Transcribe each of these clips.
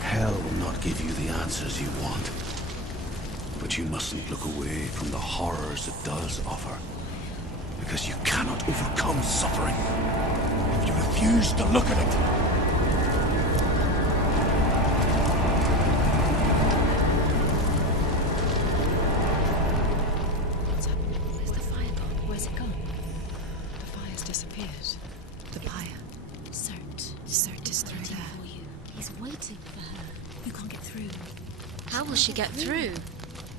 Hell will not give you the answers you want. But you mustn't look away from the horrors it does offer. Because you cannot overcome suffering if you refuse to look at it. What's happened? Where's the fire gone? Where's it gone? The fire's disappeared. The pyre. Surt is through there. For you. He's waiting for her. You can't get through. How will she get through?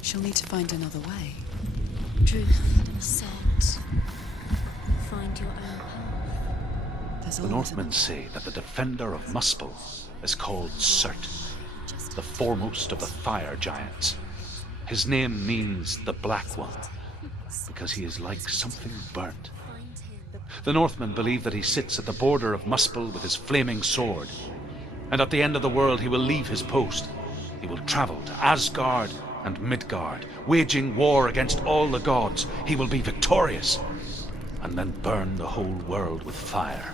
She'll need to find another way. Truth, scent. Find your own path. The Northmen say that the defender of Muspel is called Surtr, the foremost of the fire giants. His name means the Black One, because he is like something burnt. The Northmen believe that he sits at the border of Muspel with his flaming sword, and at the end of the world he will leave his post. He will travel to Asgard and Midgard, waging war against all the gods. He will be victorious, and then burn the whole world with fire.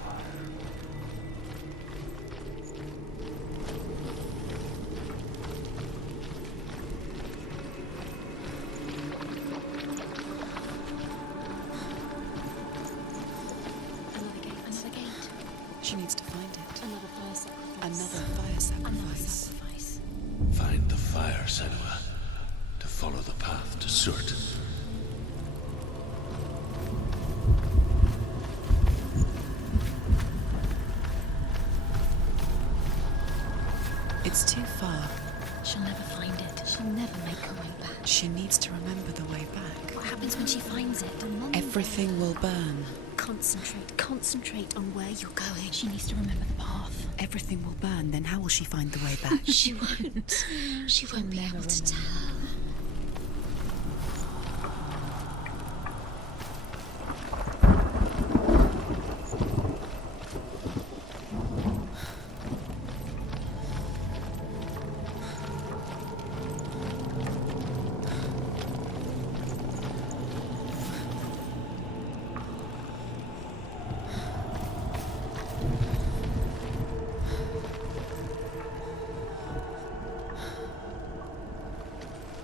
Another gate. She needs to find it. Another fire sacrifice. Another fire sacrifice. Find the fire, Senua, to follow the path to Surtr. It's too far. She'll never find it. She'll never make her way back. She needs to remember the way back. What happens when she finds it? Everything will burn. Concentrate on where you're going. She needs to remember the path. Everything will burn, then how will she find the way back? She won't. She won't be able to tell.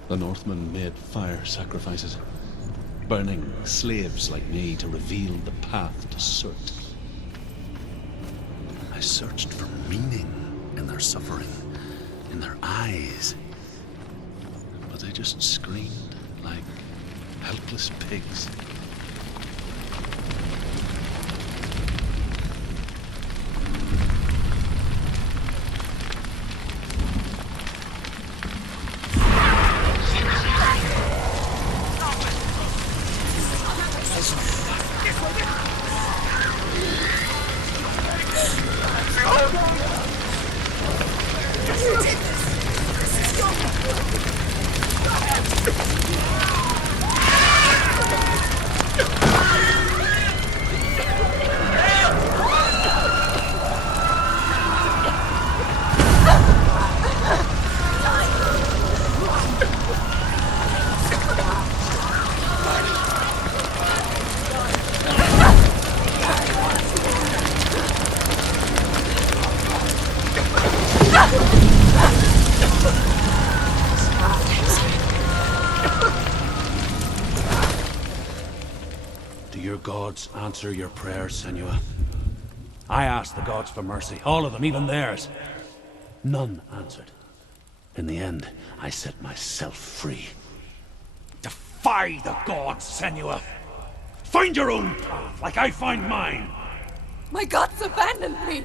The Northmen made fire sacrifices, burning slaves like me to reveal the path to Surtr. I searched for meaning in their suffering, in their eyes, but they just screamed like helpless pigs. Do your gods answer your prayers, Senua? I asked the gods for mercy, all of them, even theirs. None answered. In the end, I set myself free. Defy the gods, Senua! Find your own path, like I find mine! My gods abandoned me!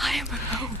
I am alone.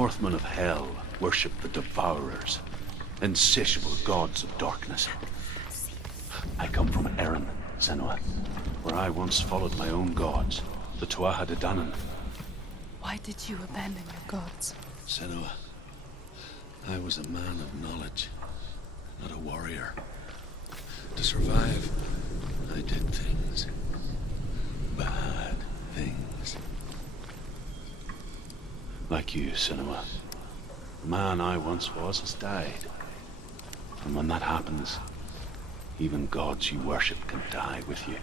Northmen of Hell worship the Devourers, insatiable gods of darkness. I come from Erin, Senua, where I once followed my own gods, the Tuatha De Danann. Why did you abandon your gods? Senua, I was a man of knowledge, not a warrior. To survive, I did things. Bad things. Like you, Senua. The man I once was has died. And when that happens, even gods you worship can die with you.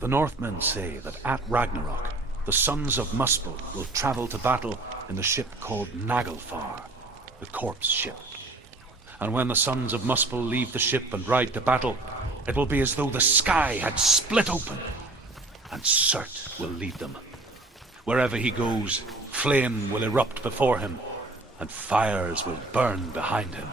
The Northmen say that at Ragnarok, the sons of Muspel will travel to battle in the ship called Naglfar, the corpse ship. And when the sons of Muspel leave the ship and ride to battle, it will be as though the sky had split open, and Surtr will lead them. Wherever he goes, flame will erupt before him, and fires will burn behind him.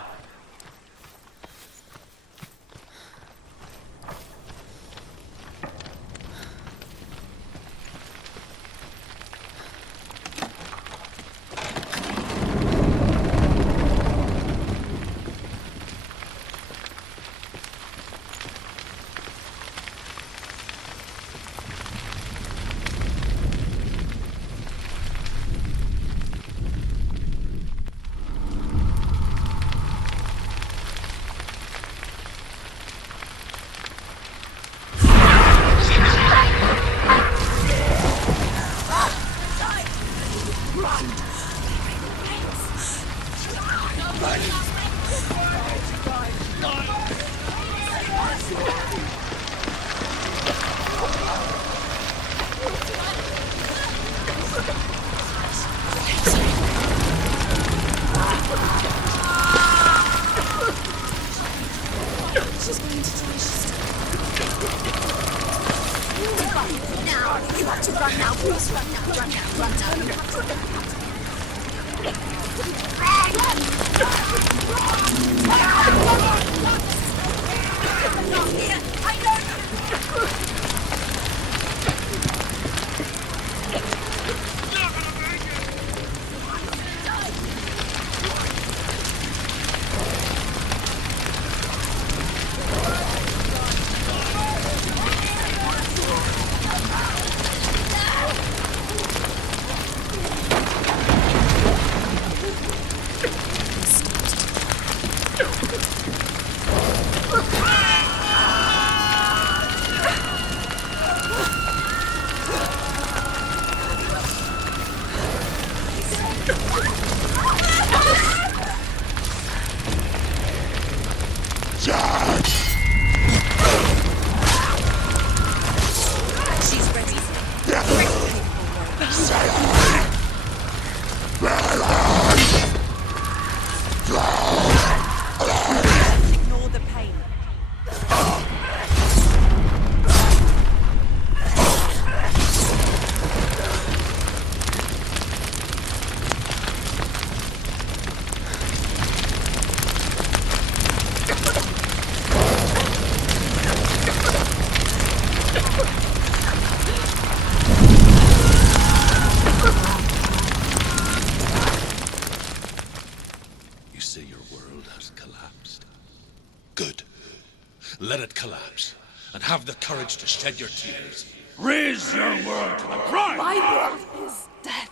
Let it collapse, and have the courage to shed your tears. Raise your world to the bride! My world is dead.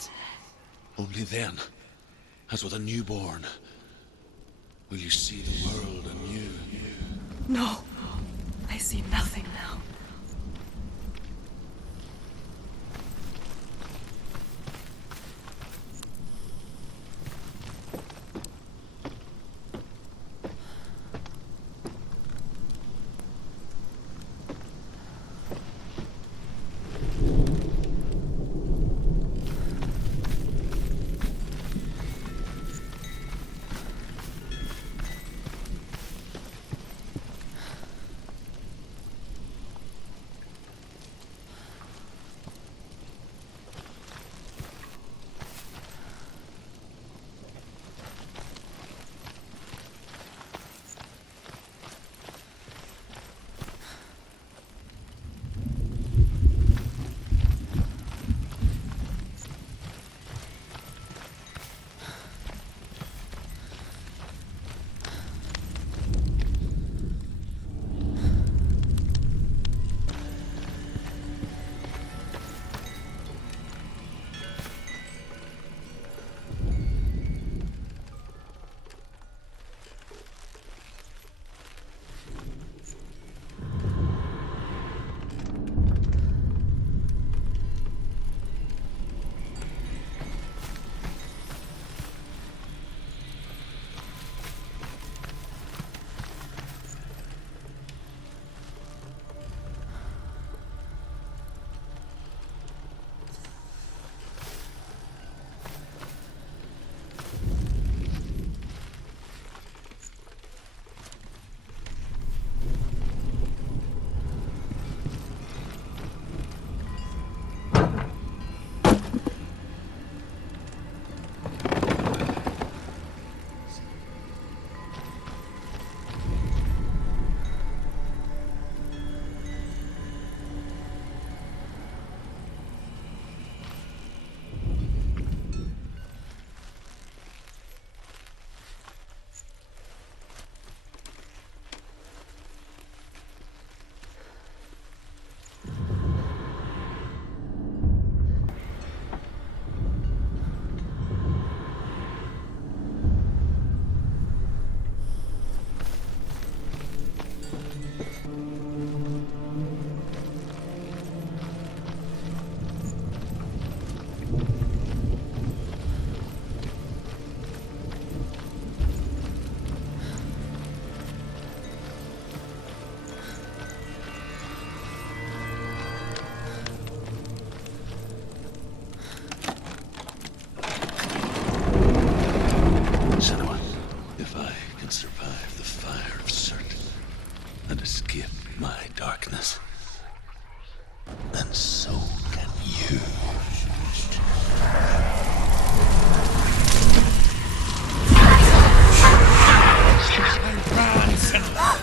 Only then, as with a newborn, will you see the world anew. No, I see nothing now. Senua, if I can survive the fire of Surtr and escape my darkness, then so can you. Run, Senua!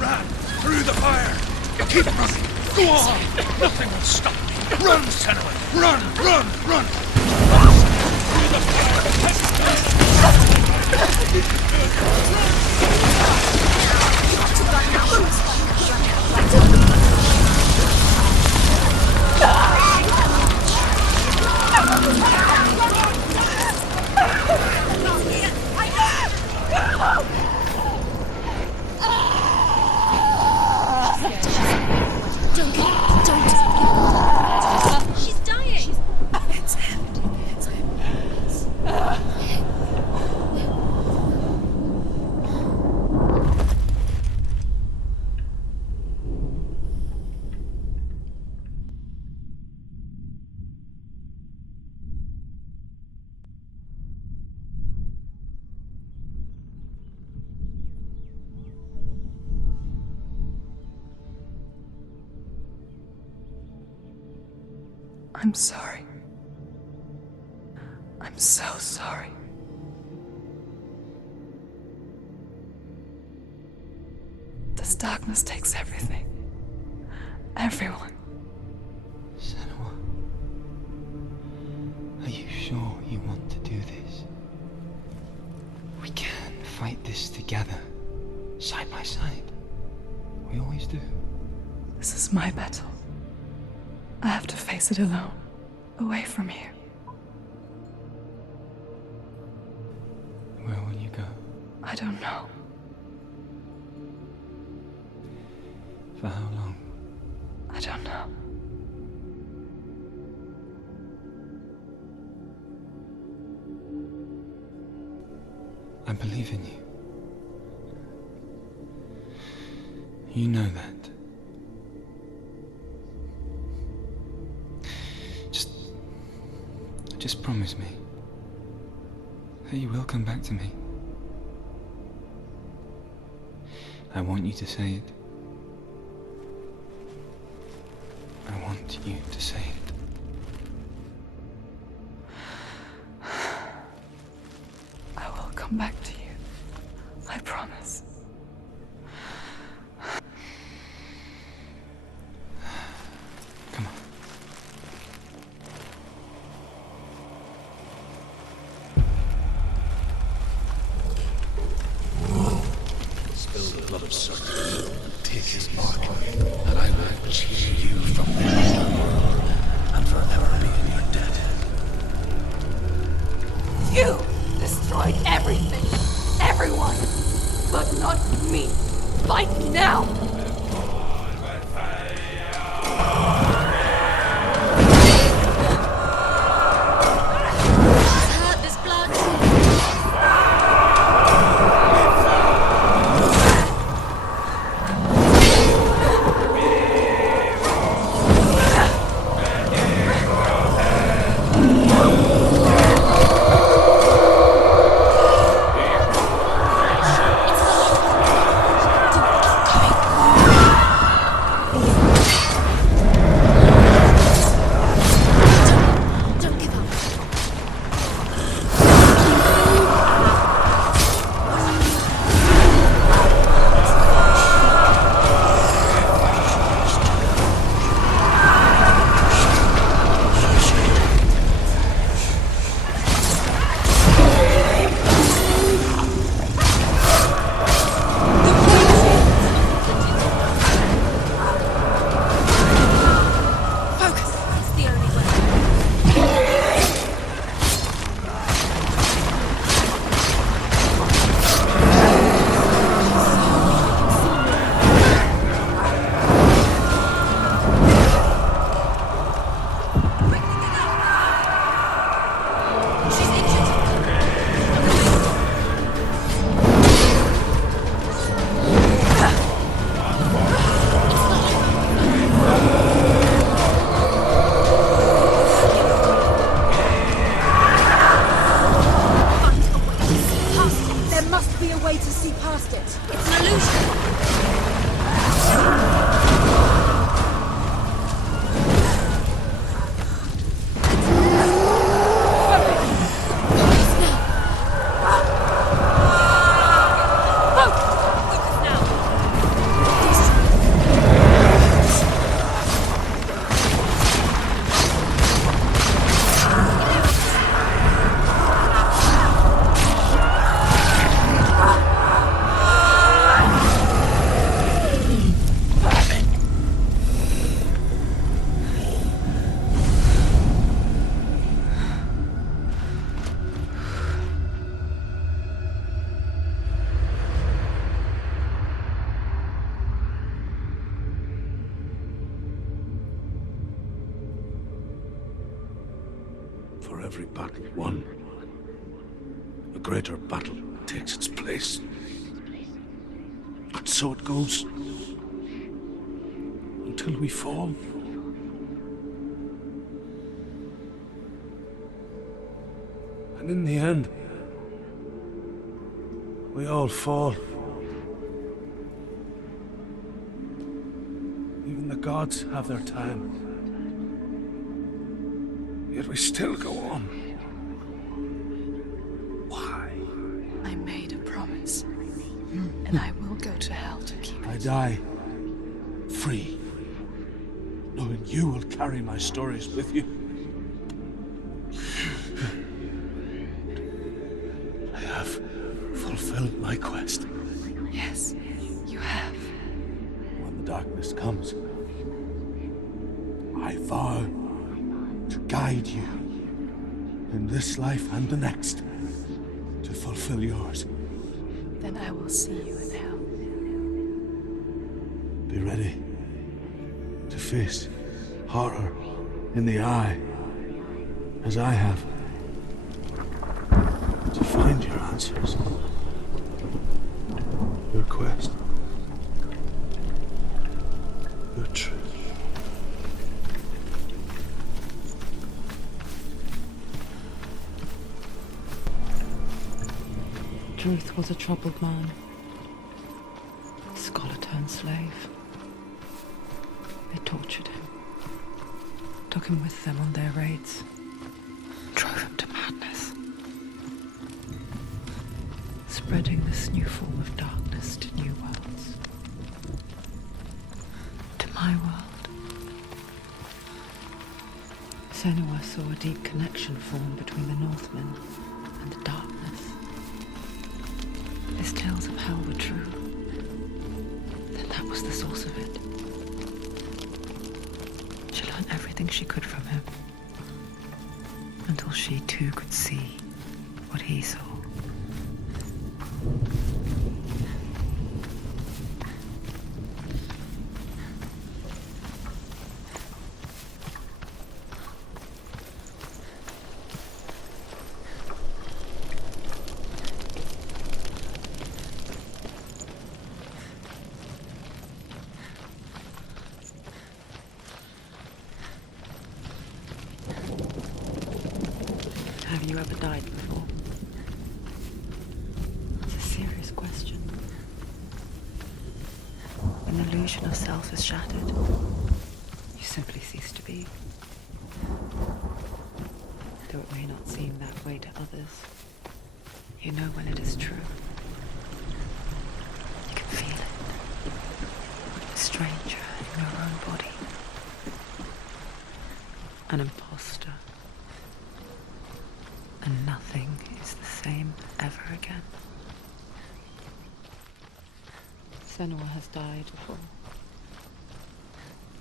Run! Through the fire! Keep running! Go on! Nothing will stop me! Run, Senua! Run! Through the fire! She's dying! It's empty. It's empty. I'm sorry. I'm so sorry. This darkness takes everything. Everyone. Senua, are you sure you want to do this? We can fight this together, side by side. do? This is my battle. I have to face it alone, away from here. Where will you go? I don't know. For how long? I don't know. I believe in you. You know that. Just promise me that you will come back to me. I want you to say it. I want you to say it. I will come back to you. I promise. Come on. Spill the blood of Surtr and take his mark, and I will cheer you from the underworld and forever be in your debt. You destroyed everything, everyone, but not me. Fight now! Hurt, there's blood. Don't give up. Focus. It's the only way. She's injured. There must be a way to see past it. It's an illusion. For every battle won, a greater battle takes its place. And so it goes. Until we fall. And in the end, we all fall. Even the gods have their time. Yet we still go on. Why? I made a promise, and I will go to hell to keep it. I die free, knowing you will carry my stories with you. I have fulfilled my quest. Yes, you have. When the darkness comes, I vow to guide you in this life and the next to fulfill yours. Then I will see you in hell. Be ready to face horror in the eye, as I have, to find your answers, your quest, your truth. Truth was a troubled man, scholar turned slave. They tortured him, took him with them on their raids, drove him to madness, spreading this new form of darkness to new worlds. To my world. Senua saw a deep connection form between the Northmen and the darkness. His tales of hell were true. Then that was the source of it. She learned everything she could from him, until she too could see what he saw. Have you ever died before? It's a serious question. When the illusion of self is shattered, you simply cease to be. Though it may not seem that way to others, you know when it is true. You can feel it. A stranger in your own body. An imposter. And nothing is the same ever again. Senua has died before,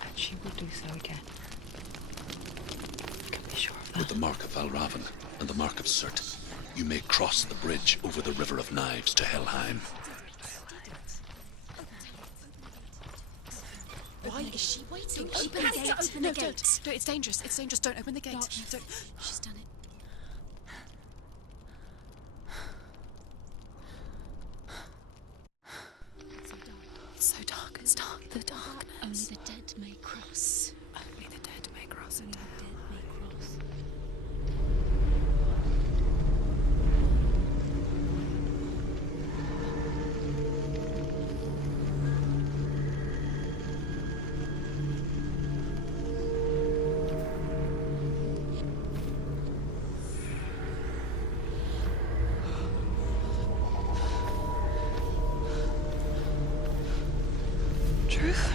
and she will do so again. You can be sure of that. With the mark of Valravan and the mark of Surtr, you may cross the bridge over the River of Knives to Helheim. Why is she waiting? Open the gate. Open the gate. No, it's dangerous. It's dangerous. Don't open the gate. Don't. She's done it. It's so dark. It's dark. The darkness. Only the dead may cross. Only the dead may cross Only into the dead may cross. Truth?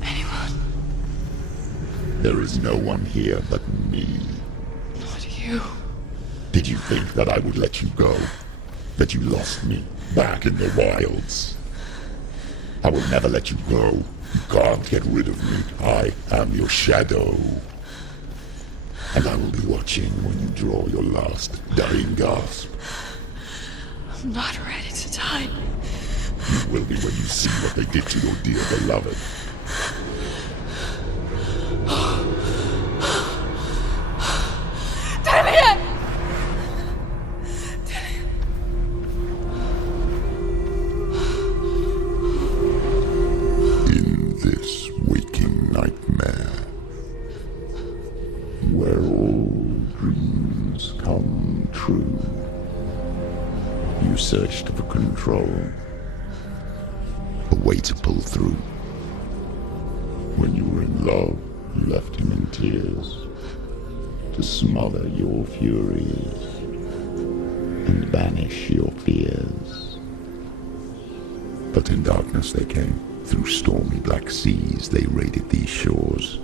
Anyone? There is no one here but me. Not you. Did you think that I would let you go? That you lost me back in the wilds? I will never let you go. You can't get rid of me. I am your shadow. And I will be watching when you draw your last dying gasp. I'm not ready to die. You will be when you see what they did to your dear beloved. In this waking nightmare, where all dreams come true, you searched for control. A way to pull through. When you were in love, you left him in tears to smother your furies and banish your fears. But in darkness they came. Through stormy black seas they raided these shores.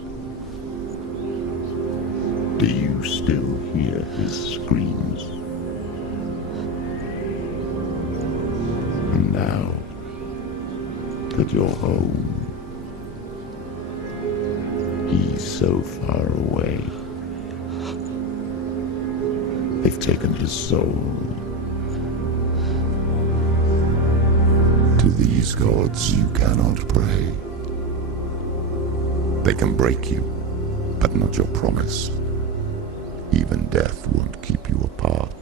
Do you still hear his screams? And now at your home. He's so far away. They've taken his soul. To these gods you cannot pray. They can break you, but not your promise. Even death won't keep you apart.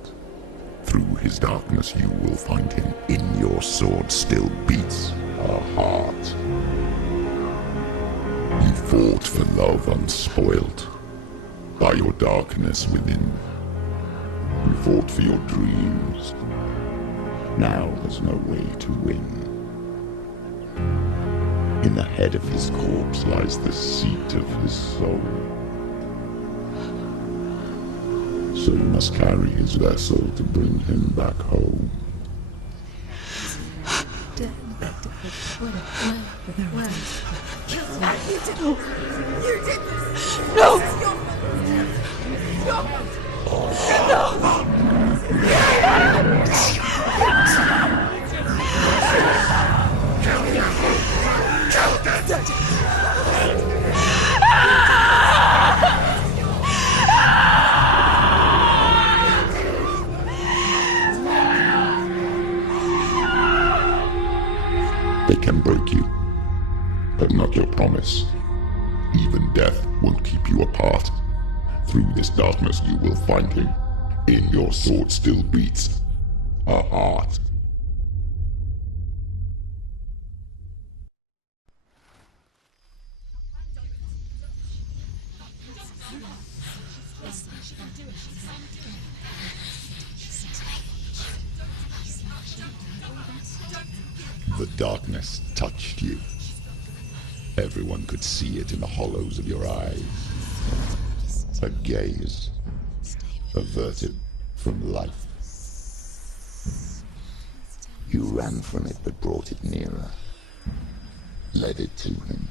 Through his darkness you will find him. In your sword still beats a heart. You fought for love unspoilt by your darkness within. You fought for your dreams. Now there's no way to win. In the head of his corpse lies the seat of his soul. So you must carry his vessel to bring him back home. They can break you, but not your promise. Even death won't keep you apart. Through this darkness you will find him. In your sword still beats a heart. The darkness touched you. Everyone could see it in the hollows of your eyes. A gaze averted from life. You ran from it but brought it nearer. Led it to him.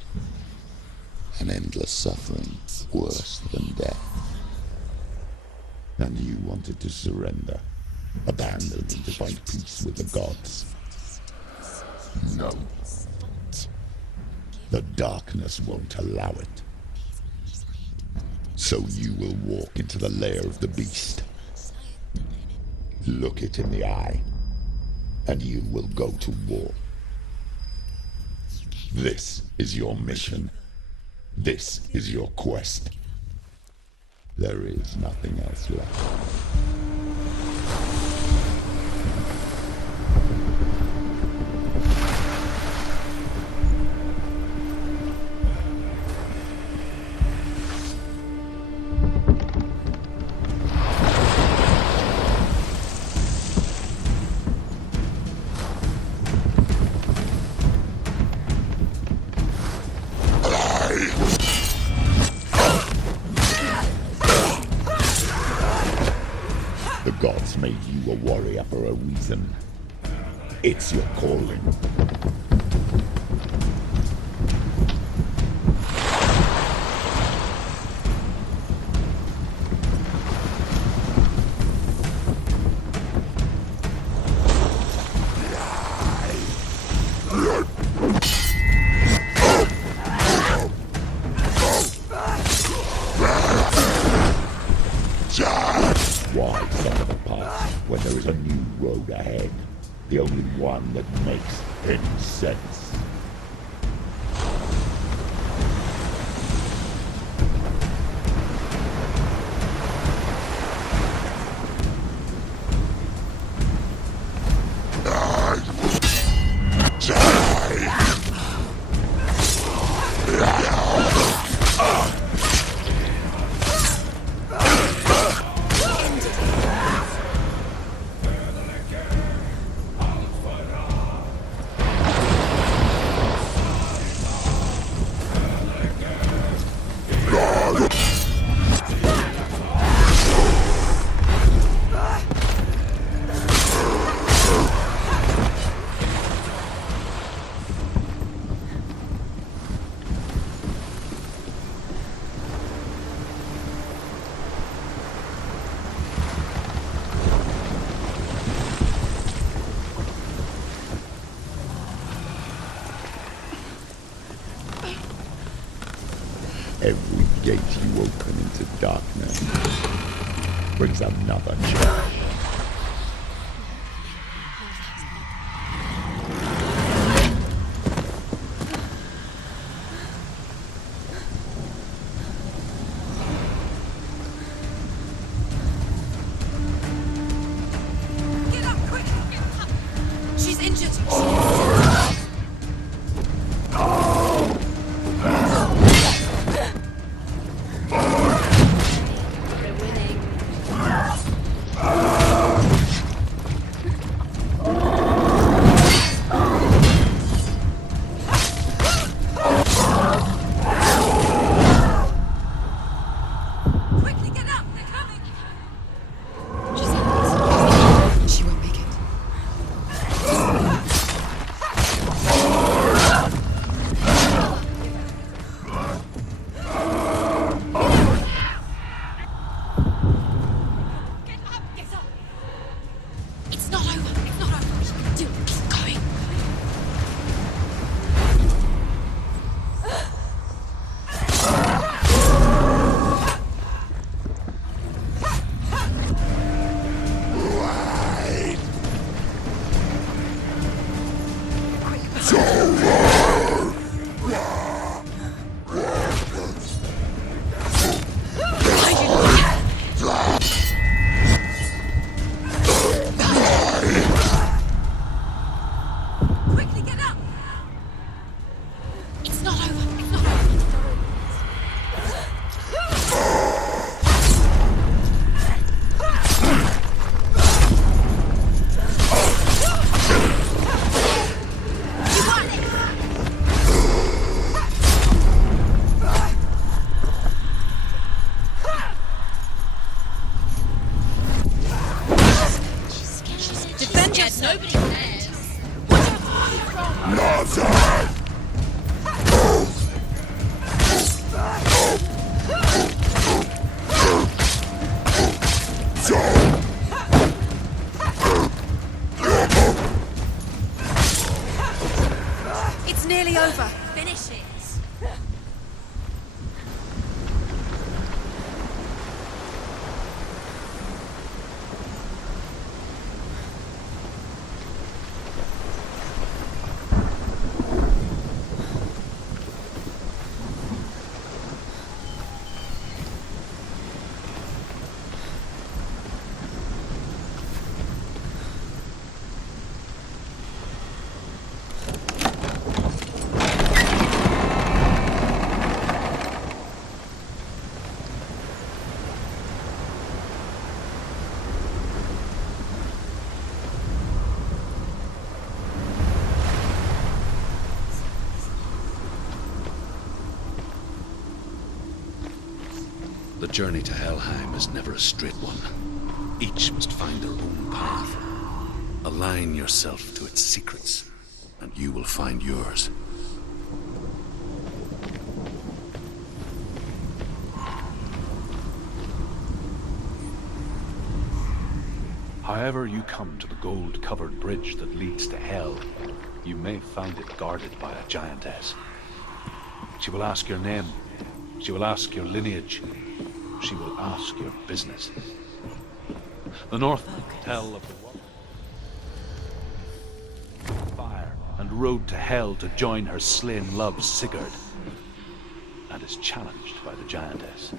An endless suffering worse than death. And you wanted to surrender. Abandon and to find peace with the gods. No. The darkness won't allow it. So you will walk into the lair of the beast. Look it in the eye, and you will go to war. This is your mission. This is your quest. There is nothing else left. The gods made you a warrior for a reason. It's your calling. Why suffer the past when there is a new road ahead? The only one that makes any sense. Every gate you open into darkness brings another challenge. Get up, quick! She's injured! Quickly get up! They're coming! She won't make it. Get up! Get up! It's not over! It's not over! She can do it! Keep going! Quickly get up! It's not over! It's not over! You got it! Defend yourself! Nobody cares! It's nearly over. Finish it. The journey to Helheim is never a straight one. Each must find their own path. Align yourself to its secrets, and you will find yours. However you come to the gold-covered bridge that leads to Hell, you may find it guarded by a giantess. She will ask your name. She will ask your lineage. She will ask your business. The Northmen tell of the fire and rode to Hell to join her slain love Sigurd, and is challenged by the giantess.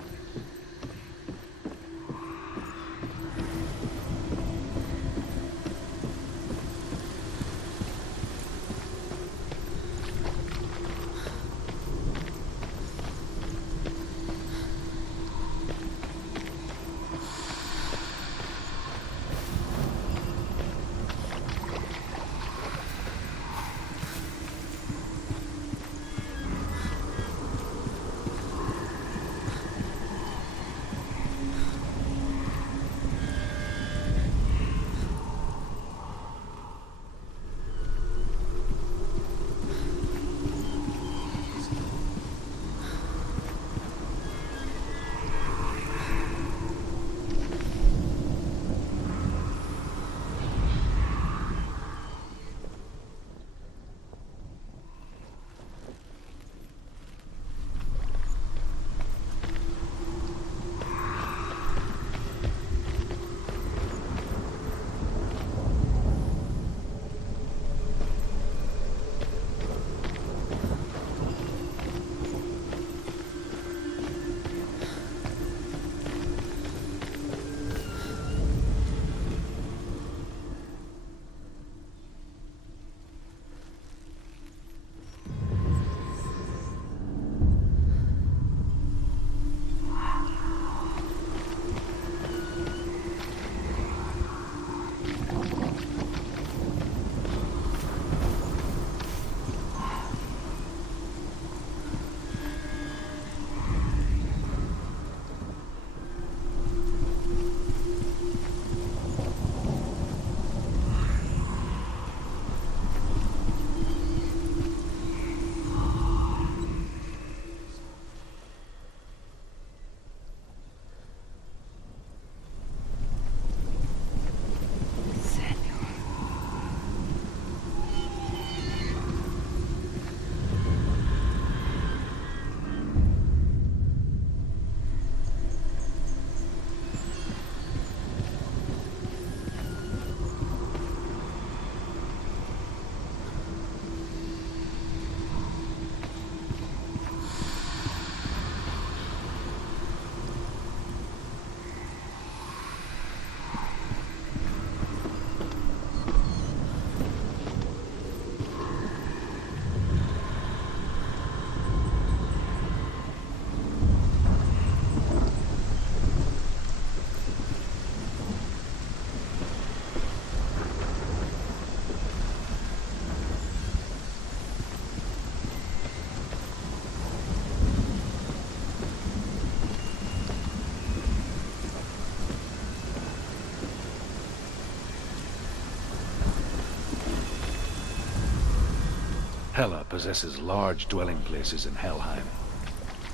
Hela possesses large dwelling places in Helheim.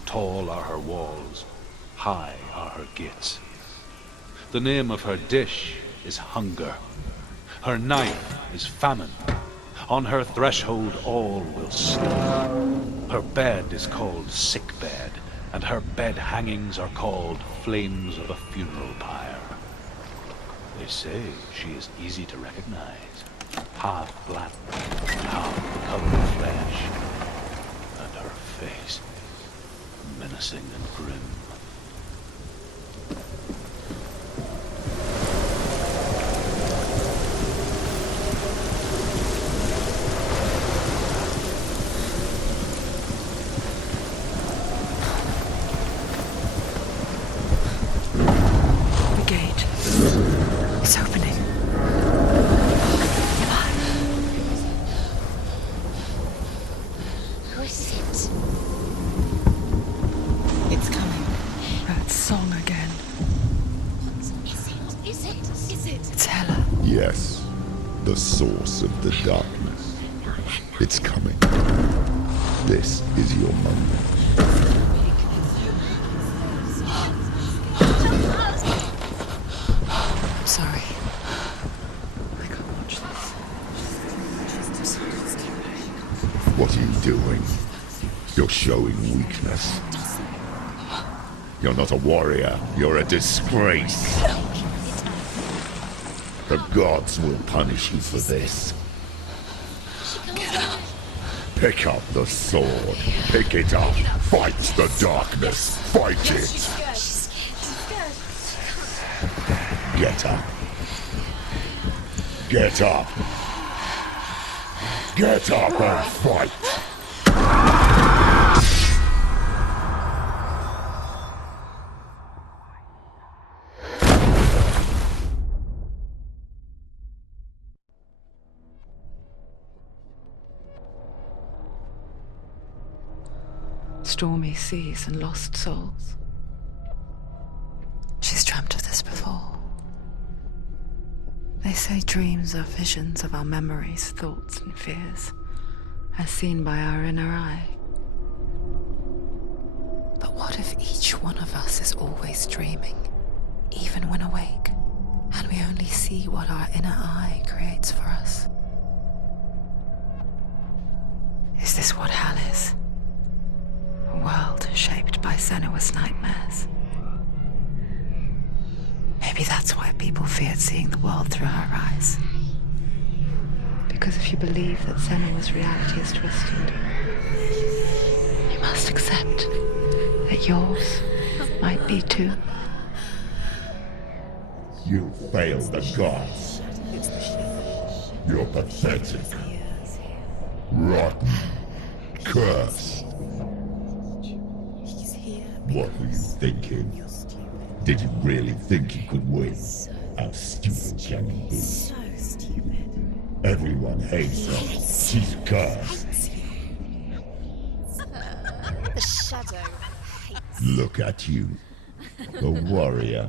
Tall are her walls, high are her gates. The name of her dish is hunger. Her knife is famine. On her threshold all will sleep. Her bed is called sick bed, and her bed hangings are called flames of a funeral pyre. They say she is easy to recognize, half black, half the color of flesh, and her face menacing and grim. Yes, the source of the darkness. It's coming. This is your moment. I'm sorry. I can't watch this. What are you doing? You're showing weakness. You're not a warrior. You're a disgrace. The gods will punish you for this. Pick up the sword. Pick it up. Fight the darkness. Fight it. Get up. Get up. Get up and fight. Stormy seas and lost souls. She's dreamt of this before. They say dreams are visions of our memories, thoughts and fears, as seen by our inner eye. But what if each one of us is always dreaming, even when awake, and we only see what our inner eye creates for us? Is this what hell is? A world shaped by Senua's nightmares. Maybe that's why people feared seeing the world through her eyes. Because if you believe that Senua's reality is twisted, you must accept that yours might be too. You failed the gods. You're pathetic. Rotten. Cursed. What were you thinking? Did you really think you could win? How stupid can you be? So stupid. Everyone hates her. She's cursed. The shadow hates. Look at you. A warrior.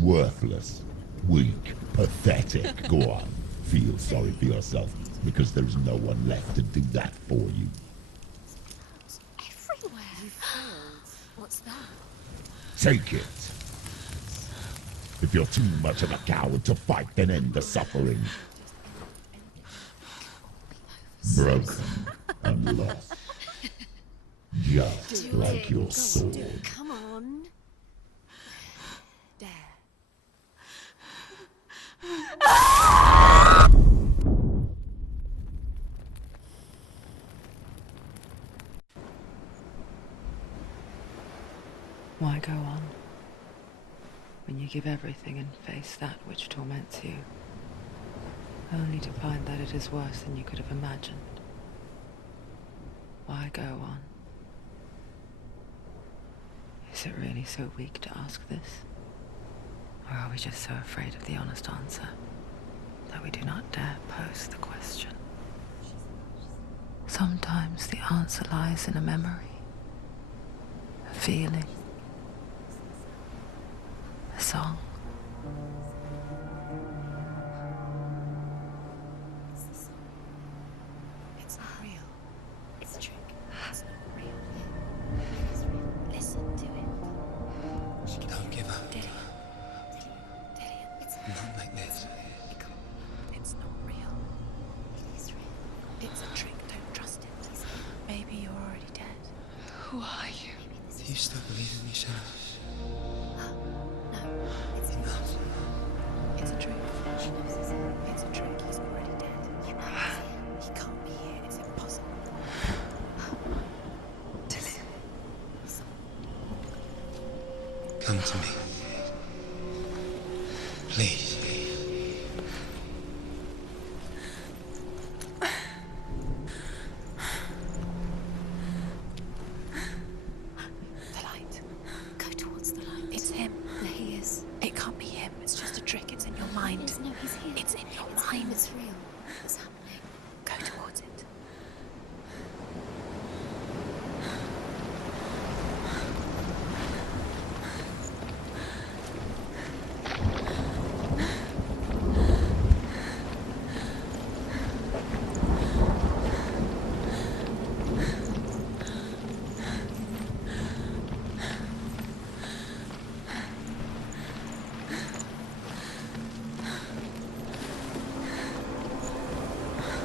Worthless. Weak. Pathetic. Go on. Feel sorry for yourself, because there's no one left to do that for you. Everywhere. You failed. What's that? Take it. If you're too much of a coward to fight, then end the suffering. Broken and lost. Just like your sword. Come on. There. Why go on when you give everything and face that which torments you, only to find that it is worse than you could have imagined? Why go on? Is it really so weak to ask this? Or are we just so afraid of the honest answer that we do not dare pose the question? Sometimes the answer lies in a memory, a feeling, a song. It's not real. Who are you? Do you still believe in me, Senua? No, it's enough. It's a trick. It's a trick. He's already dead. You know he can't be here. It's impossible. Tilly. Come to me. Please. The light. Go towards the light. It's him. There he is. It can't be him. It's just a trick. It's in your mind. No, he's here. It's in your mind. It's real. It's happening. Go towards it.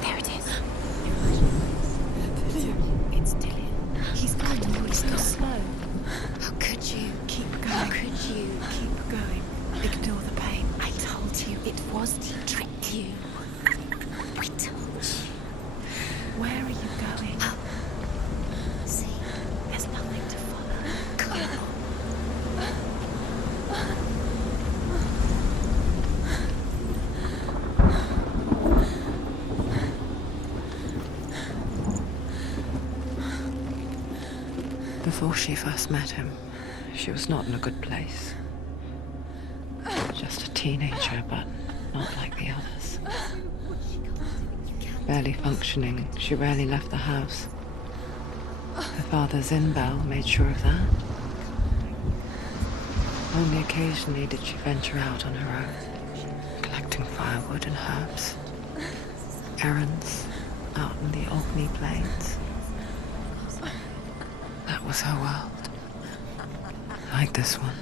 There it is. It's Dillian. He's going towards you. Slow. How could you? Keep going. How could you? Keep going. Ignore the pain. I told you it was to trick you. I told you. Where are you going? Oh. See, there's nothing to follow. Come on. Before she first met him, she was not in a good place. Just a teenager, but not like the others. Barely functioning, she rarely left the house. Her father's in-bell made sure of that. Only occasionally did she venture out on her own, collecting firewood and herbs. Errands out in the Orkney Plains. That was her world. Like this one.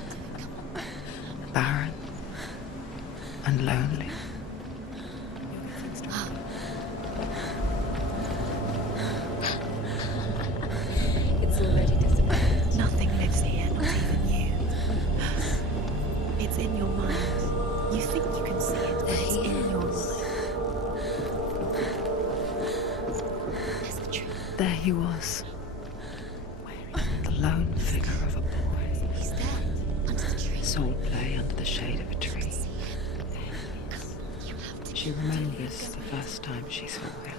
Barren and lonely. It's already disappeared. Nothing lives here, not even you. It's in your mind. You think you can see it, but it's in your mind. There he was. The lone figure of a boy. He's there, under the tree. Saw play under the shade of a tree. She remembers the first time she saw him.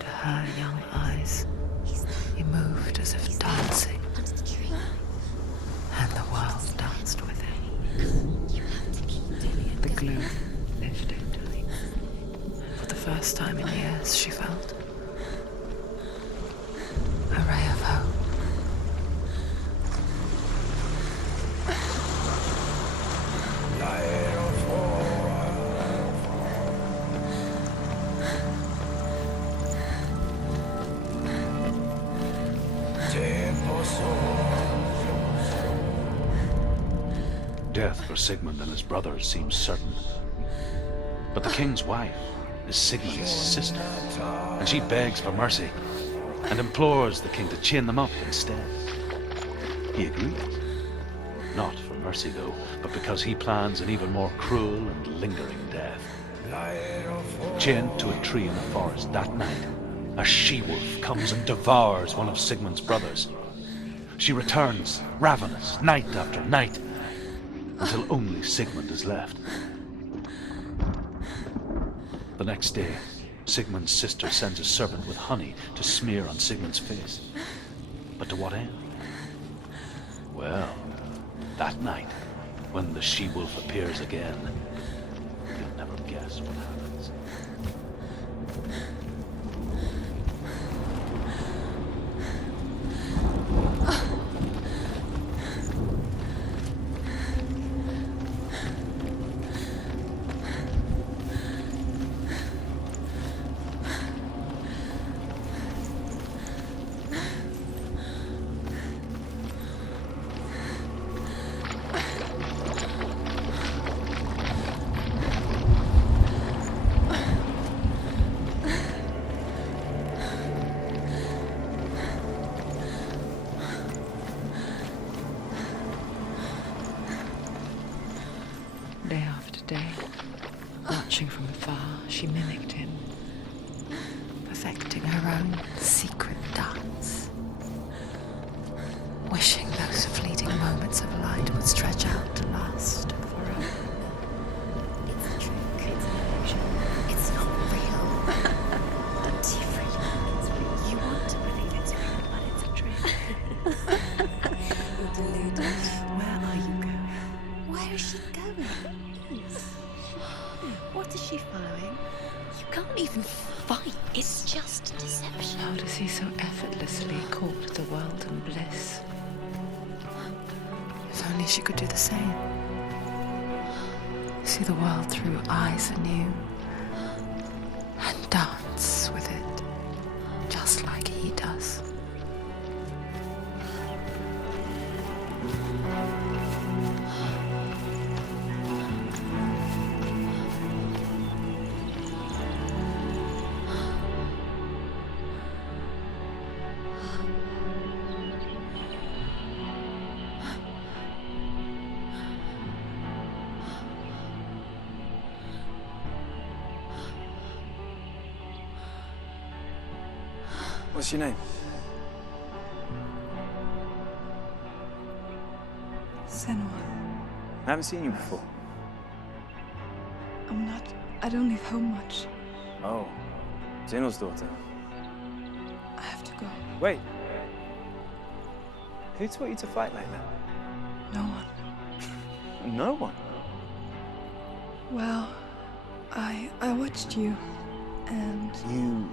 To her young eyes, he moved as if dancing, Under the tree. and the world danced with him. The gloom lifted. For the first time in years, she felt a ray of hope. Death for Sigmund and his brothers seems certain. But the king's wife is Sigmund's sister, and she begs for mercy and implores the king to chain them up instead. He agrees. Not for mercy, though, but because he plans an even more cruel and lingering death. Chained to a tree in the forest that night, a she-wolf comes and devours one of Sigmund's brothers. She returns, ravenous, night after night, until only Sigmund is left. The next day, Sigmund's sister sends a servant with honey to smear on Sigmund's face. But to what end? Well, that night, when the she-wolf appears again, you'll never guess what happens. Watching from afar, she mimicked him, perfecting her own secret dance, wishing those fleeting moments of light would stretch out to last forever. It's a trick. It's an illusion. It's not real. But you want to believe it's real, but it's a trick. You're deluded. Where are you going? Where is she going? What is she following? You can't even fight. It's just deception. How does he so effortlessly court the world and bliss? If only she could do the same. See the world through eyes anew and dance with it, just like he does. What's your name? Senua. I haven't seen you before. I don't leave home much. Oh, Zenua's daughter. I have to go. Wait. Who taught you to fight like that? No one. No one? Well, I watched you, and You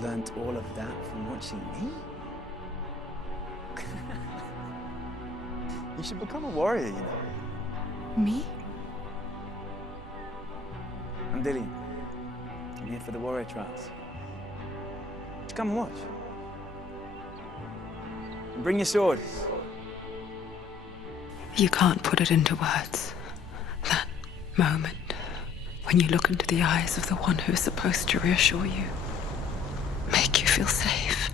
learnt all of that from watching me? You should become a warrior, you know. me? I'm Dillian. I'm here for the warrior trials. Just come and watch. And bring your sword. You can't put it into words. That moment when you look into the eyes of the one who's supposed to reassure you, make you feel safe.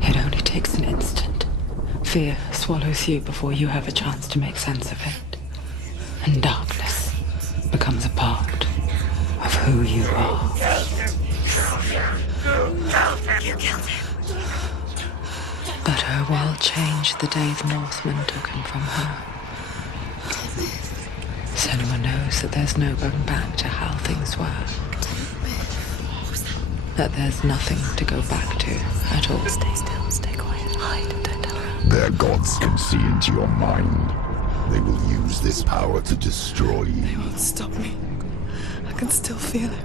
It only takes an instant. Fear swallows you before you have a chance to make sense of it. And darkness becomes a part of who you are. You killed him. But her world changed the day the Northmen took him from her. Senua knows that there's no going back to how things were. That there's nothing to go back to at all. Stay still, stay quiet, hide, don't tell her. Their gods can see into your mind. They will use this power to destroy They you. won't stop me. I can still feel it.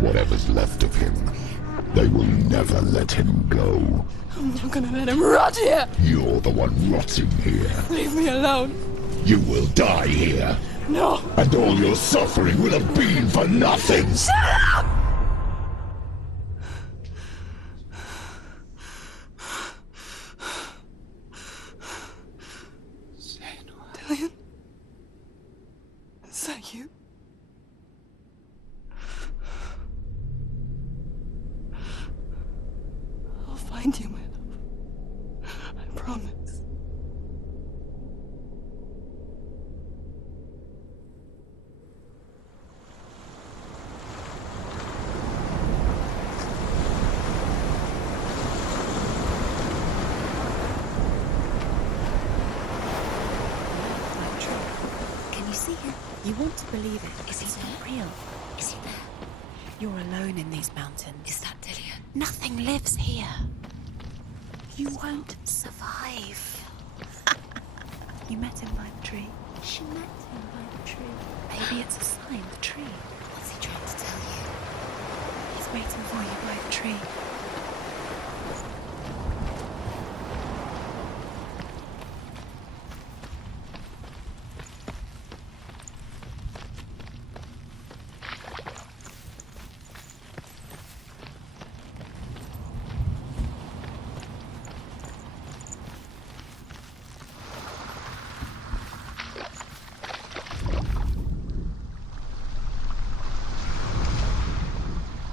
Whatever's left of him, they will never let him go. I'm not gonna let him rot here. You're the one rotting here. Leave me alone. You will die here. No. And all your suffering will have been for nothing. Shut up! Dillian? Is that you? I'll find you, my love. I promise. Can you see him? You want to believe it. Is he not real? Is he there? You're alone in these mountains. Is that Dillian? Nothing lives here. You won't survive. You met him by the tree. She met him by the tree. Maybe it's a sign, the tree. What's he trying to tell you? He's waiting for you by the tree.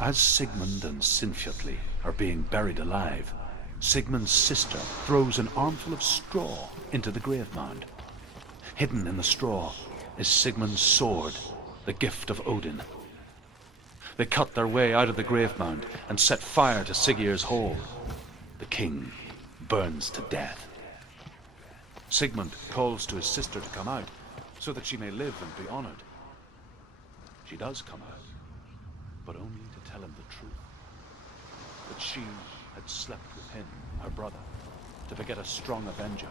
As Sigmund and Sinfjotli are being buried alive, Sigmund's sister throws an armful of straw into the grave mound. Hidden in the straw is Sigmund's sword, the gift of Odin. They cut their way out of the grave mound and set fire to Siggeir's hall. The king burns to death. Sigmund calls to his sister to come out, so that she may live and be honored. She does come out, but only to tell him the truth. That she had slept with him, her brother, to beget a strong avenger.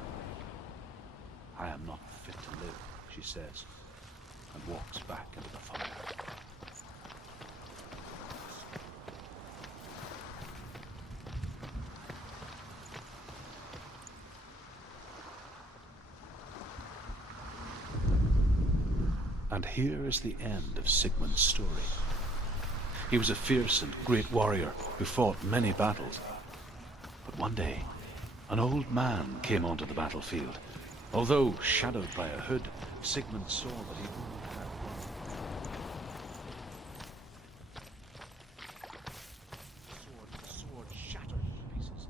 I am not fit to live, she says, and walks back into the fire. And here is the end of Sigmund's story. He was a fierce and great warrior who fought many battles. But one day, an old man came onto the battlefield. Although shadowed by a hood, Sigmund saw that he only had one. The sword shattered to pieces.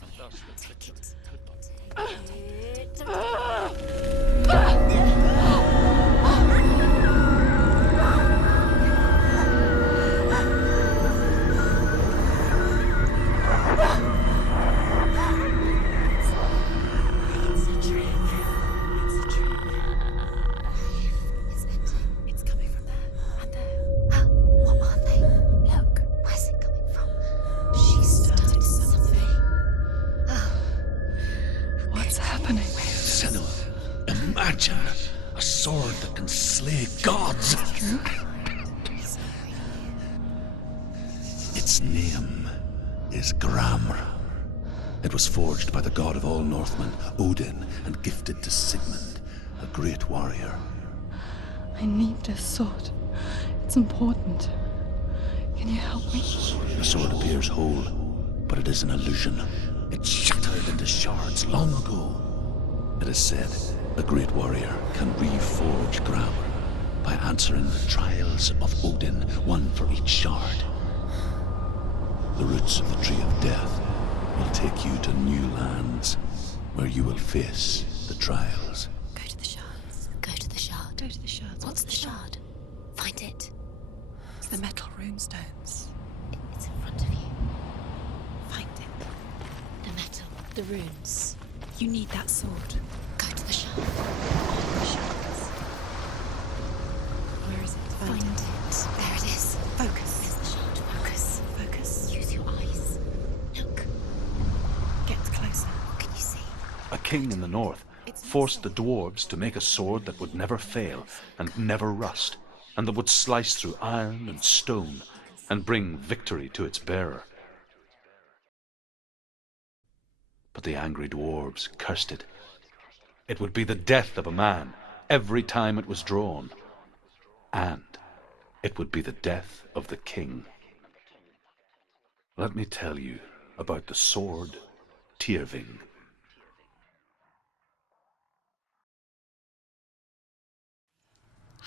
And thus the a sword that can slay gods. Its name is Gramr. It was forged by the god of all Northmen, Odin, and gifted to Sigmund, a great warrior. I need this sword. It's important. Can you help me? The sword appears whole, but it is an illusion. It shattered into shards long ago. It is said a great warrior can reforge Gramr by answering the trials of Odin, one for each shard. The roots of the Tree of Death will take you to new lands where you will face the trials. Go to the shards. Go to the shard. Go to the shards. What's the shard? Find it. It's the metal runestones. It's in front of you. Find it. The metal. The runes. You need that sword. Go to the shard. All the shards. Where is it? Find it. There it is. Focus. There's the shard. Focus. Focus. Use your eyes. Look. Get closer. What can you see? A king in the north forced the dwarves to make a sword that would never fail and never rust, and that would slice through iron and stone and bring victory to its bearer. But the angry dwarves cursed it. It would be the death of a man every time it was drawn. And it would be the death of the king. Let me tell you about the sword Tyrving.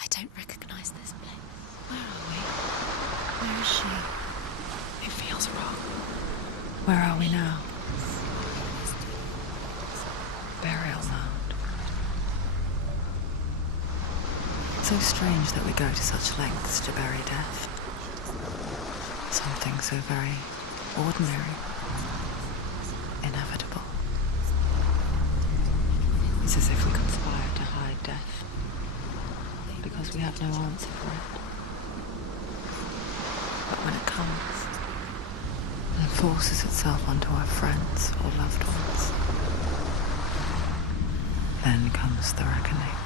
I don't recognize this place. Where are we? Where is she? It feels wrong. Where are we now? Burial mound. So strange that we go to such lengths to bury death. Something so very ordinary, inevitable. It's as if we conspire to hide death, because we have no answer for it. But when it comes, and forces itself onto our friends or loved ones, then comes the reckoning.